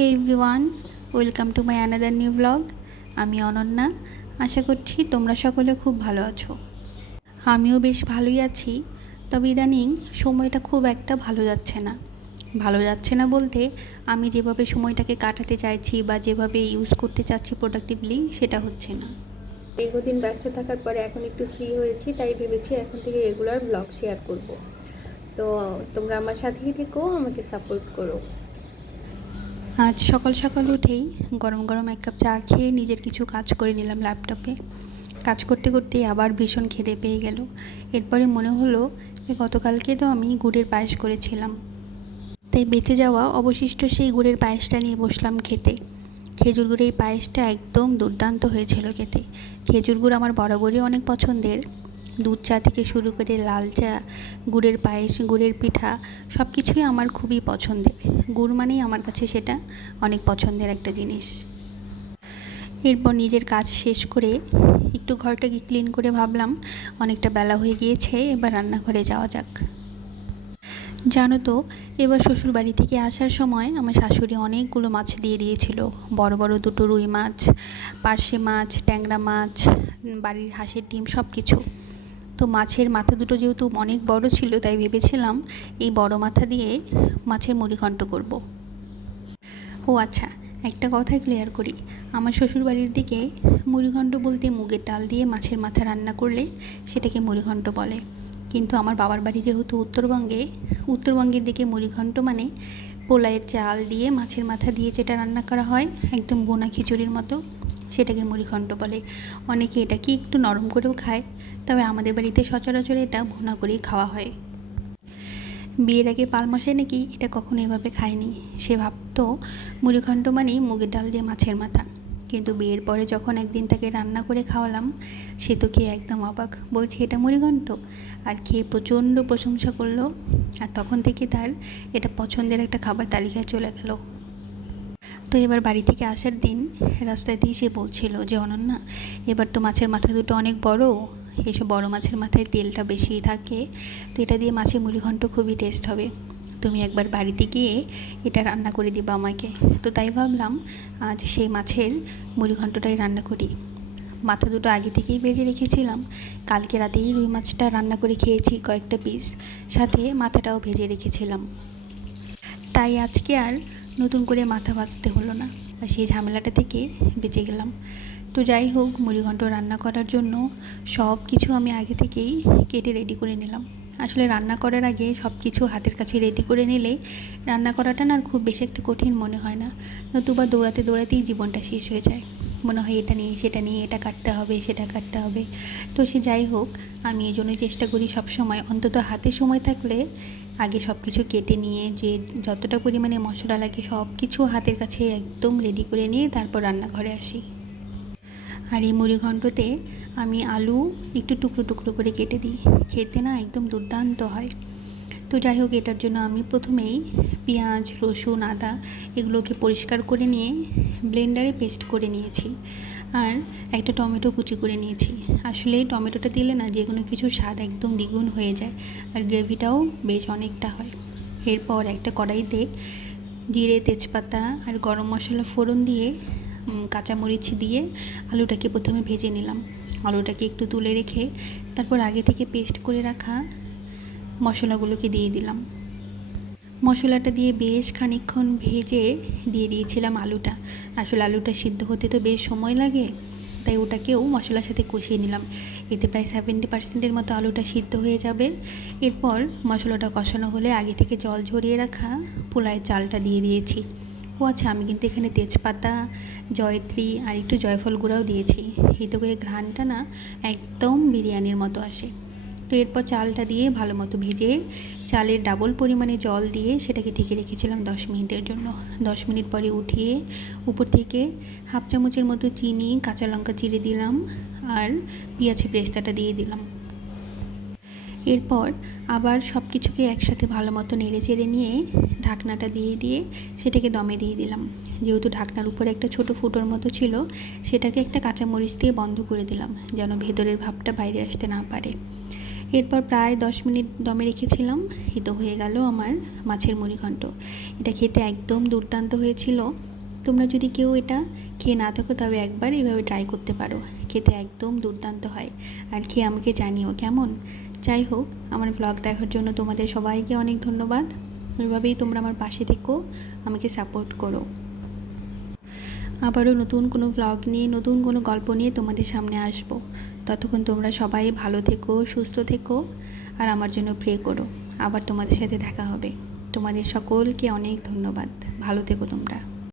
Hey everyone, welcome to my another new blog. আমি অনন্যা। আশা করছি তোমরা সকলে খুব ভালো আছো। আমিও বেশ ভালোই আছি। তবে ইদানিং সময়টা খুব একটা ভালো যাচ্ছে না বলতে আমি যেভাবে সময়টাকে কাটাতে চাইছি বা যেভাবে ইউজ করতে চাচ্ছি প্রোডাক্টিভলি, সেটা হচ্ছে না। দীর্ঘদিন ব্যস্ত থাকার পরে এখন একটু ফ্রি হয়েছি, তাই ভেবেছি এখন থেকে রেগুলার ব্লগ শেয়ার করব। তো তোমরা আমার সাথেই থেকো, আমাকে সাপোর্ট করো। আজ সকাল সকাল উঠেই গরম গরম এক কাপ চা খেয়ে নিজের কিছু কাজ করে নিলাম ল্যাপটপে। কাজ করতে করতে আবার ভীষণ খিদে পেয়ে গেল। এরপরে মনে হলো যে গতকালকে তো আমি গুড়ের পায়েস করেছিলাম, তাই বেঁচে যাওয়া অবশিষ্ট সেই গুড়ের পায়েসটা নিয়ে বসলাম খেতে। খেজুর গুড়ের এই পায়েসটা একদম দুর্দান্ত হয়েছিল খেতে। খেজুর গুড় আমার বরাবরই অনেক পছন্দের। দুধ চা থেকে শুরু করে লাল চা, গুড়ের পায়েস, গুড়ের পিঠা সব কিছুই আমার খুবই পছন্দের। গুড় মানেই আমার কাছে সেটা অনেক পছন্দের একটা জিনিস। এরপর নিজের কাজ শেষ করে একটু ঘরটাকে ক্লিন করে ভাবলাম অনেকটা বেলা হয়ে গিয়েছে, এবার রান্নাঘরে যাওয়া যাক। জানো তো, এবার শ্বশুর বাড়ি থেকে আসার সময় আমার শাশুড়ি অনেকগুলো মাছ দিয়ে দিয়েছিল। বড় বড় দুটো রুই মাছ, পার্শে মাছ, ট্যাংরা মাছ, বাড়ির হাঁসের ডিম সব কিছু। তো মাছের মাথা দুটো যেহেতু অনেক বড় ছিল, তাই ভেবেছিলাম এই বড় মাথা দিয়ে মাছের মুড়িঘণ্ট করব। ও আচ্ছা, একটা কথা ক্লিয়ার করি, আমার শ্বশুরবাড়ির দিকে মুড়িঘণ্ট বলতে মুগের ডাল দিয়ে মাছের মাথা রান্না করলে সেটাকে মুড়িঘণ্ট বলে। কিন্তু আমার বাবার বাড়ি যেহেতু উত্তরবঙ্গের দিকে মুড়িঘণ্ট মানে পোলাওয়ের চাল দিয়ে মাছের মাথা দিয়ে যেটা রান্না করা হয় একদম বোনা খিচুড়ির মতো, সেটাকে মুড়িঘণ্ট বলে। অনেকে এটাকে একটু নরম করেও খায়, তবে আমাদের বাড়িতে সচরাচর এটা ভুনা করেই খাওয়া হয়। বিয়ের আগে পালমশাই নাকি এটা কখনো এভাবে খায়নি। সে ভাবতো মুড়িঘণ্ট মানেই মুগের ডাল দিয়ে মাছের মাথা। কিন্তু বিয়ের পরে যখন একদিন তাকে রান্না করে খাওয়ালাম, সে তো খেয়ে একদম অবাক, বলছে এটা মুড়িঘণ্ট, আর খেয়ে প্রচণ্ড প্রশংসা করলো। আর তখন থেকে তার এটা পছন্দের একটা খাবার তালিকায় চলে গেল। তো এবার বাড়ি থেকে আসার দিন রাস্তাতেই সে বলছিল যে অনন্যা, এবার তো মাছের মাথা দুটো অনেক বড়, এসব বড় মাছের মাথায় তেলটা বেশি থাকে, তো এটা দিয়ে মাছের মুড়িঘণ্ট খুবই টেস্ট হবে। তুমি একবার বাড়িতে গিয়ে এটা রান্না করে দিবা আমাকে। তো তাই ভাবলাম আজ সেই মাছের মুড়িঘণ্টটাই রান্না করি। মাথা দুটো আগে থেকেই ভেজে রেখেছিলাম। কালকে রাতেই রুই মাছটা রান্না করে খেয়েছি কয়েকটা পিস, সাথে মাথাটাও ভেজে রেখেছিলাম। তাই আজকে আর নতুন করে মাথা ভাজতে হলো না, আর সেই ঝামেলাটা থেকে বেঁচে গেলাম। তো যাই হোক, মুড়িঘণ্ট রান্না করার জন্য সব কিছু আমি আগে থেকেই কেটে রেডি করে নিলাম। আসলে রান্না করার আগে সব কিছু হাতের কাছে রেডি করে নিলে রান্না করাটা না খুব বেশি একটা কঠিন মনে হয় না। নতুবা দৌড়াতে দৌড়াতেই জীবনটা শেষ হয়ে যায়। মনে হয় এটা নিয়ে সেটা নিয়ে, এটা কাটতে হবে সেটা কাটতে হবে। তো সে যাই হোক, আমি এই জন্যই চেষ্টা করি সবসময় অন্তত হাতে সময় থাকলে আগে সব কিছু কেটে নিয়ে, যে যতটা পরিমাণে মশলা লাগে সব কিছু হাতের কাছে একদম রেডি করে নিয়ে তারপর রান্নাঘরে আসি। আর এই মুড়িঘণ্টতে আমি আলু একটু টুকরো টুকরো করে কেটে দিই, খেতে না একদম দুর্দান্ত হয়। তো যাই হোক, এটার জন্য আমি প্রথমেই পেঁয়াজ, রসুন, আদা এগুলোকে পরিষ্কার করে নিয়ে ব্লেন্ডারে পেস্ট করে নিয়েছি। আর একটা টমেটো কুচি করে নিয়েছি। আসলে টমেটোটা দিলে না যে কোনো কিছু স্বাদ একদম দ্বিগুণ হয়ে যায়, আর গ্রেভিটাও বেশ অনেকটা হয়। এরপর একটা কড়াইতে জিরে, তেজপাতা আর গরম মশলা ফোড়ন দিয়ে কাঁচামরিচ দিয়ে আলুটাকে প্রথমে ভেজে নিলাম। আলুটাকে একটু তুলে রেখে তারপর আগে থেকে পেস্ট করে রাখা মশলাগুলোকে দিয়ে দিলাম। মশলাটা দিয়ে বেশ খানিকক্ষণ ভেজে দিয়ে দিয়েছিলাম আলুটা। আসলে আলুটা সিদ্ধ হতে তো বেশ সময় লাগে, তাই ওটাকেও মশলার সাথে কষিয়ে নিলাম। এতে প্রায় 70% মতো আলুটা সিদ্ধ হয়ে যাবে। এরপর মশলাটা কষানো হলে আগে থেকে জল ঝরিয়ে রাখা পোলাওয়ের চালটা দিয়ে দিয়েছি। ও আচ্ছা, আমি কিন্তু এখানে তেজপাতা, জয়ত্রী আর একটু জয়ফল গুঁড়াও দিয়েছি। এতে করে ঘ্রাণটা না একদম বিরিয়ানির মতো আসে। তো এরপর চালটা দিয়ে ভালো মতো ভেজে চালের ডাবল পরিমাণে জল দিয়ে সেটাকে ঢেকে রেখেছিলাম 10 মিনিটের জন্য। 10 মিনিট পরে উঠিয়ে উপর থেকে হাফ চামচের মতো চিনি, কাঁচা লঙ্কা চিড়ে দিলাম আর পেঁয়াজের পেস্তাটা দিয়ে দিলাম। এরপর আবার সব কিছুকে একসাথে ভালো মতো নেড়ে চেড়ে নিয়ে ঢাকনাটা দিয়ে সেটাকে দমে দিয়ে দিলাম। যেহেতু ঢাকনার উপরে একটা ছোট ফুটোর মতো ছিল, সেটাকে একটা কাঁচামরিচ দিয়ে বন্ধ করে দিলাম যেন ভেতরের ভাবটা বাইরে আসতে না পারে। এরপর প্রায় 10 মিনিট দমে রেখেছিলাম। এই তো হয়ে গেল আমার মাছের মুড়িঘণ্ট। এটা খেতে একদম দুর্দান্ত হয়েছিল। তোমরা যদি কেউ এটা খেয়ে না থাকো তবে একবার এইভাবে ট্রাই করতে পারো। খেতে একদম দুর্দান্ত হয়। আর খেয়ে আমাকে জানিও কেমন। যাই হোক, আমার ব্লগ দেখার জন্য তোমাদের সবাইকে অনেক ধন্যবাদ। এভাবেই তোমরা আমার পাশে থেকো, আমাকে সাপোর্ট করো। আবারও নতুন কোনো ব্লগ নিয়ে, নতুন কোনো গল্প নিয়ে তোমাদের সামনে আসবো। ততক্ষণ তোমরা সবাই ভালো থেকো, সুস্থ থেকো, আর আমার জন্য প্রে করো। আবার তোমাদের সাথে দেখা হবে। তোমাদের সকলকে অনেক ধন্যবাদ। ভালো থেকো তোমরা।